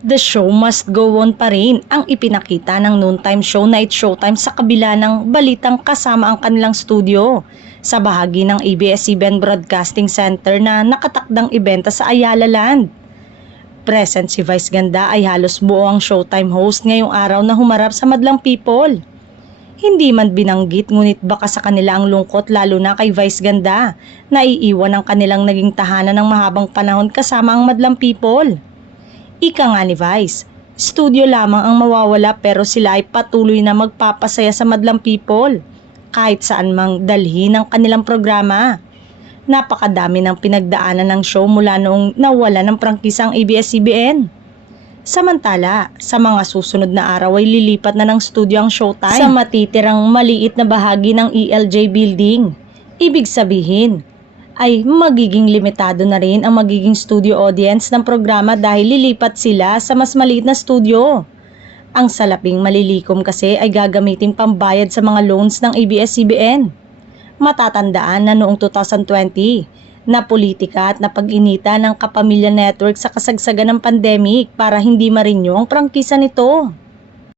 The show must go on pa rin ang ipinakita ng noontime show Night Showtime sa kabila ng balitang kasama ang kanilang studio sa bahagi ng ABS-CBN Broadcasting Center na nakatakdang ibenta sa Ayala Land. Present si Vice Ganda ay halos buo ang Showtime host ngayong araw na humarap sa madlang people. Hindi man binanggit ngunit baka sa kanila ang lungkot lalo na kay Vice Ganda na iiwan ang kanilang naging tahanan ng mahabang panahon kasama ang madlang people. Ika nga ni Vice, studio lamang ang mawawala pero sila ay patuloy na magpapasaya sa madlang people kahit saan mang dalhin ang kanilang programa. Napakadami ng pinagdaanan ng show mula noong nawala ng prangkisa ang ABS-CBN. Samantala, sa mga susunod na araw ay lilipat na ng studio ang Showtime sa matitirang maliit na bahagi ng ELJ building. Ibig sabihin, ay magiging limitado na rin ang magiging studio audience ng programa dahil lilipat sila sa mas maliit na studio. Ang salaping malilikom kasi ay gagamitin pambayad sa mga loans ng ABS-CBN. Matatandaan na noong 2020, na politika at napag-inita ng Kapamilya Network sa kasagsagan ng pandemic para hindi marinyo ang prangkisa nito.